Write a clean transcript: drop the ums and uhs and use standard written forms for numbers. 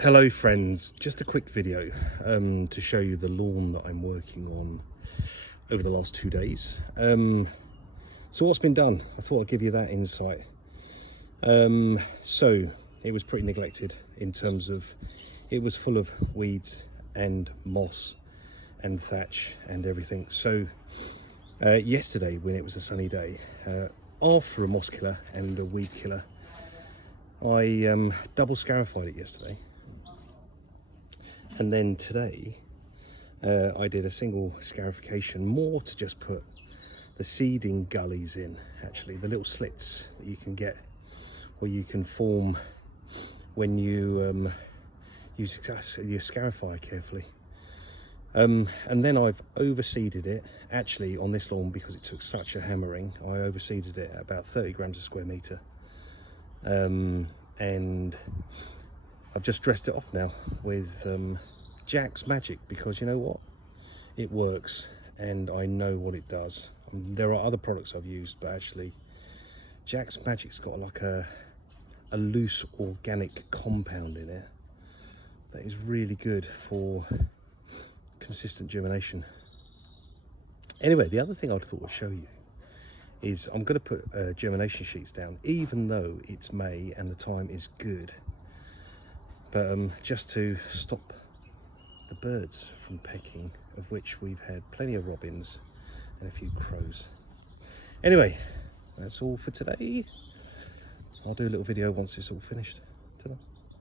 Hello friends, just a quick video to show you the lawn that I'm working on over the last 2 days. So what's been done? I thought I'd give you that insight. So it was pretty neglected in terms of it was full of weeds and moss and thatch and everything. So yesterday, when it was a sunny day, after a moss killer and a weed killer, I double scarified it yesterday. And then today I did a single scarification, more to just put the seeding gullies in, actually, the little slits that you can get, or you can form when you use your scarifier carefully. And then I've overseeded it, actually on this lawn, because it took such a hammering. I overseeded it at about 30 grams a square metre. And I've just dressed it off now with Jack's Magic, because you know what, it works and I know what it does. There are other products I've used, but actually Jack's Magic's got like a loose organic compound in it that is really good for consistent germination. Anyway, the other thing I thought I'd show you is I'm going to put germination sheets down, even though it's May and the time is good, but just to stop the birds from pecking, of which we've had plenty of robins and a few crows. Anyway, that's all for today. I'll do a little video once it's all finished. Ta-da.